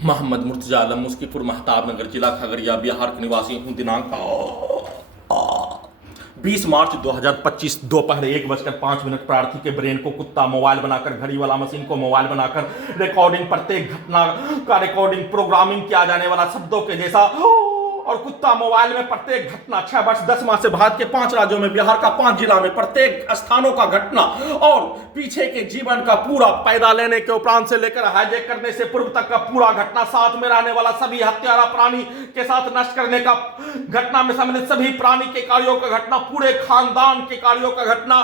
मोहम्मद मुर्तजा आलम मुस्कीपुर महताब नगर जिला खगड़िया बिहार के निवासी हूँ। दिनांक 20 मार्च 2025 दोपहर 1:05 प्रार्थी के ब्रेन को कुत्ता मोबाइल बनाकर, घड़ी वाला मशीन को मोबाइल बनाकर रिकॉर्डिंग, प्रत्येक घटना का रिकॉर्डिंग, प्रोग्रामिंग किया जाने वाला शब्दों के जैसा, और कुत्ता मोबाइल में प्रत्येक घटना 6 वर्ष 10 माह से भारत के 5 राज्यों में, बिहार का 5 जिला में प्रत्येक स्थानों का घटना और पीछे के जीवन का पूरा पैदा लेने के उपरांत से लेकर हाईजैक करने से पूर्व तक का पूरा घटना, साथ में रहने वाला सभी हत्यारा प्राणी के साथ नष्ट करने का घटना में सम्मिलित सभी प्राणी के कार्यों का घटना, पूरे खानदान के कार्यों का घटना,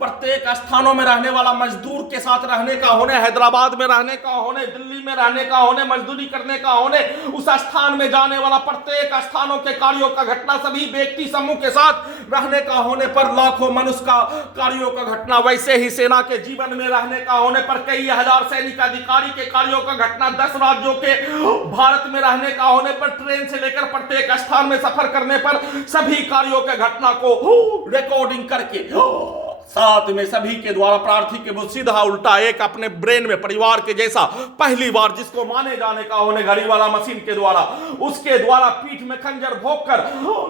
प्रत्येक स्थानों में रहने वाला मजदूर के साथ रहने का होने, हैदराबाद में रहने का होने, दिल्ली में रहने का होने, मजदूरी करने का होने, उस स्थान में जाने वाला प्रत्येक स्थानों के कार्यों का घटना, सभी व्यक्ति समूह के साथ रहने का होने पर लाखों मनुष्य का कार्यों का घटना, वैसे ही सेना के जीवन में रहने का होने पर कई हजार सैनिक अधिकारी के कार्यों का घटना, 10 राज्यों के भारत में रहने का होने पर, ट्रेन से लेकर प्रत्येक स्थान में सफर करने पर सभी कार्यों के घटना को रिकॉर्डिंग करके साथ में सभी के द्वारा प्रार्थी के वो सीधा उल्टा एक अपने ब्रेन में परिवार के जैसा पहली बार जिसको माने जाने का होने, घड़ी वाला मशीन के द्वारा, उसके द्वारा पीठ में खंजर भोंक कर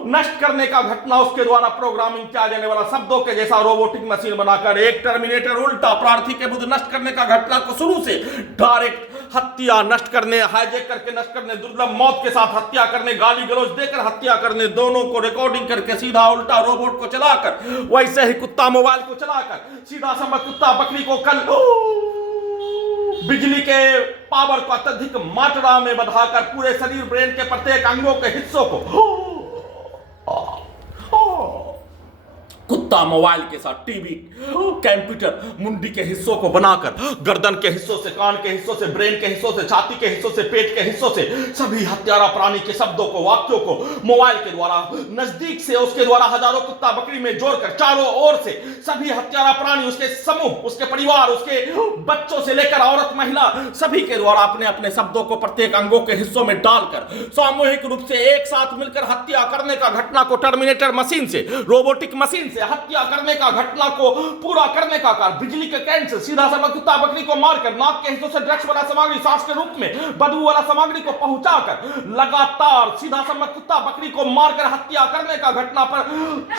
नष्ट करने का घटना, उसके द्वारा प्रोग्रामिंग किया जाने वाला शब्दों के जैसा रोबोटिक मशीन बनाकर एक टर्मिनेटर उल्टा प्रार्थी के बुद्ध नष्ट करने का घटना को शुरू से डायरेक्ट हत्या नष्ट करने, हाईजैक करके नष्ट करने, दुर्लभ मौत के साथ हत्या करने, गाली गलौज देकर हत्या करने, दोनों को रिकॉर्डिंग करके सीधा उल्टा रोबोट को चलाकर, वैसे ही कुत्ता मोबाइल को चलाकर सीधा समझ कुत्ता बकरी को कल बिजली के पावर को अत्यधिक मात्रा में बढ़ाकर पूरे शरीर, ब्रेन के प्रत्येक अंगों के हिस्सों को कुत्ता मोबाइल के साथ टीवी, कंप्यूटर, मुंडी के हिस्सों को बनाकर, गर्दन के हिस्सों से, कान के हिस्सों से, ब्रेन के हिस्सों से, छाती के हिस्सों से, पेट के हिस्सों से सभी हत्यारा प्राणी के शब्दों को, वाक्यों को मोबाइल के द्वारा नजदीक से उसके द्वारा हजारों कुत्ता बकरी में जोड़कर चारों ओर से सभी हत्यारा प्राणी, उसके समूह, उसके परिवार, उसके बच्चों से लेकर औरत महिला सभी के द्वारा अपने अपने शब्दों को प्रत्येक अंगों के हिस्सों में डालकर सामूहिक रूप से एक साथ मिलकर हत्या करने का घटना को टर्मिनेटर मशीन से, रोबोटिक मशीन से हत्या करने का घटना को पूरा करने का कार्य, बिजली के करंट से सीधा समझ कुत्ता बकरी को मारकर नाक के हिस्सों से ड्रग्स वाला सामग्री, सांस के रूप में बदबू वाला सामग्री को पहुंचाकर लगातार सीधा समझ कुत्ता बकरी को मारकर हत्या करने का घटना पर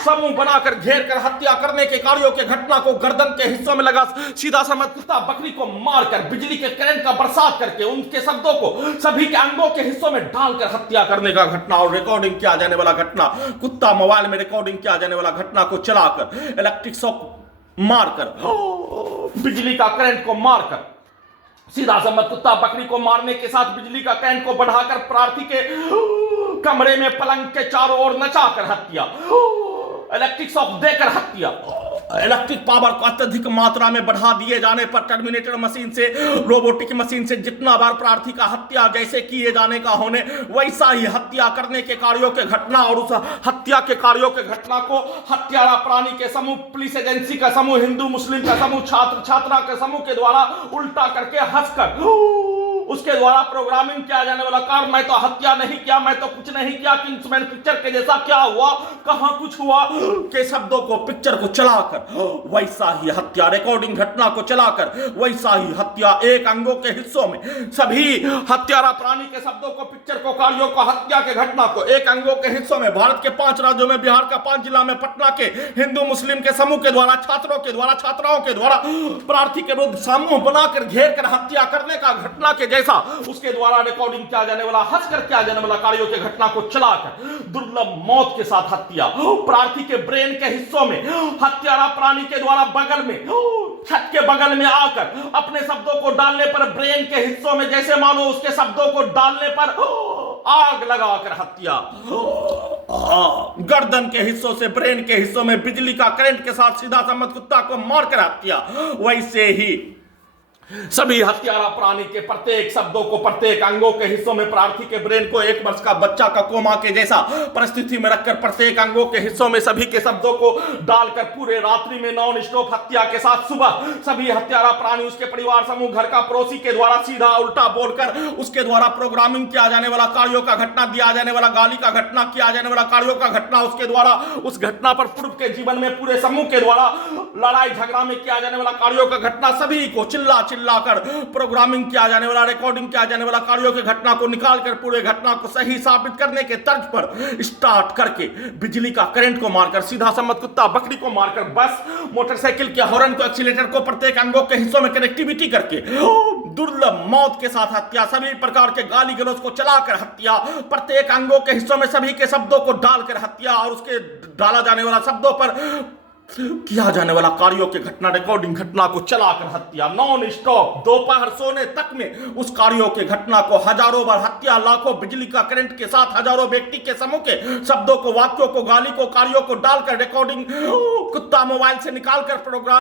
समूह बनाकर घेर कर हत्या करने के कार्यों के घटना को गर्दन के हिस्सों में लगा सीधा समझ कुत्ता बकरी को मारकर बिजली के करंट का बरसात करके उनके शब्दों को सभी के अंगों के हिस्सों में डालकर हत्या करने का घटना और रिकॉर्डिंग किया जाने वाला घटना, कुत्ता मोबाइल में रिकॉर्डिंग किया जाने वाला घटना को चलाकर, इलेक्ट्रिक शॉक मारकर, बिजली का करंट को मारकर, सीधा समझ कुत्ता बकरी को मारने के साथ बिजली का करंट को बढ़ाकर प्रार्थी के कमरे में पलंग के चारों ओर नचाकर हत्या, इलेक्ट्रिक शॉक देकर हत्या, इलेक्ट्रिक पावर को अत्यधिक मात्रा में बढ़ा दिए जाने पर टर्मिनेटर मशीन से, रोबोटिक मशीन से जितना बार प्रार्थी का हत्या जैसे किए जाने का होने, वैसा ही हत्या करने के कार्यों के घटना और उस हत्या के कार्यों के घटना को हत्यारा प्राणी के समूह, पुलिस एजेंसी का समूह, हिंदू मुस्लिम का समूह, छात्र छात्रा के समूह के द्वारा उल्टा करके हंसकर उसके द्वारा प्रोग्रामिंग किया जाने वाला कार्य, मैं तो हत्या नहीं किया, मैं तो कुछ नहीं किया, किंग्समैन पिक्चर के जैसा क्या हुआ, कहां कुछ हुआ के शब्दों को, पिक्चर को चलाकर वैसा ही हत्या, रिकॉर्डिंग घटना को चलाकर वैसा ही हत्या, एक अंगों के हिस्सों में सभी हत्यारा प्राणी के शब्दों को, पिक्चर को, कार्यों को, हत्या के घटना को एक अंगों के हिस्सों में भारत के 5 राज्यों में, बिहार का 5 जिला में, पटना के हिंदू मुस्लिम के समूह के द्वारा, छात्रों के द्वारा, छात्राओं के द्वारा प्रार्थी के विरुद्ध समूह बनाकर घेर कर हत्या करने का घटना के जैसा उसके द्वारा रिकॉर्डिंग किया जाने वाला, हंसकर किया जाने वाला कार्यों के घटना को चलाकर दुर्लभ मौत के साथ हत्या, प्रार्थी के ब्रेन के हिस्सों में हत्यारा प्राणी के द्वारा बगल में, छत के बगल में आकर अपने शब्दों को डालने पर ब्रेन के हिस्सों में जैसे मानो उसके शब्दों को डालने पर आग लगाकर हत्या, गर्दन के हिस्सों से, ब्रेन के हिस्सों में बिजली का करंट के साथ सीधा समझ कुत्ता को मारकर हत्या, वैसे ही सभी हत्यारा प्राणी के प्रत्येक शब्दों को, प्रत्येक अंगों के हिस्सों में, प्रार्थी के ब्रेन को 1 वर्ष का बच्चा का कोमा के जैसा परिस्थिति में रखकर प्रत्येक अंगों के हिस्सों में सभी के शब्दों को डालकर पूरे रात्रि में नॉन स्टॉप हत्या के साथ सुबह सभी हत्यारा प्राणी, उसके परिवार समूह, घर का पड़ोसी के द्वारा सीधा उल्टा बोलकर उसके द्वारा प्रोग्रामिंग किया जाने वाला कार्यों का घटना, दिया जाने वाला गाली का घटना, किया जाने वाला कार्यों का घटना, उसके द्वारा उस घटना पर पूर्व के जीवन में पूरे समूह के द्वारा लड़ाई झगड़ा में किया जाने वाला कार्यों का घटना, सभी को चिल्ला चिल्लाकर प्रोग्रामिंग किया जाने वाला, रिकॉर्डिंग किया जाने वाला कार्यों की घटना को निकालकर पूरे घटना को सही साबित करने के तर्ज पर स्टार्ट करके बिजली का करंट को मारकर, सीधा सम्मत कुत्ता बकरी को मारकर, बस मोटरसाइकिल के हॉर्न को, एक्सीलेटर को प्रत्येक अंगों के हिस्सों में कनेक्टिविटी करके दुर्लभ मौत के साथ हत्या, सभी प्रकार के गाली गलौज को चलाकर हत्या, प्रत्येक अंगों के हिस्सों में सभी के शब्दों को डालकर हत्या और उसके डाला जाने वाला शब्दों पर किया जाने वाला कार्यों के घटना, रिकॉर्डिंग घटना को चलाकर हत्या, नॉन स्टॉप दोपहर सोने तक में उस कार्यों के घटना को हजारों बार हत्या, लाखों बिजली का करंट के साथ हजारों व्यक्ति के समूह के शब्दों को, वाक्यों को, गाली को, कार्यों को डालकर रिकॉर्डिंग कुत्ता मोबाइल से निकालकर प्रोग्राम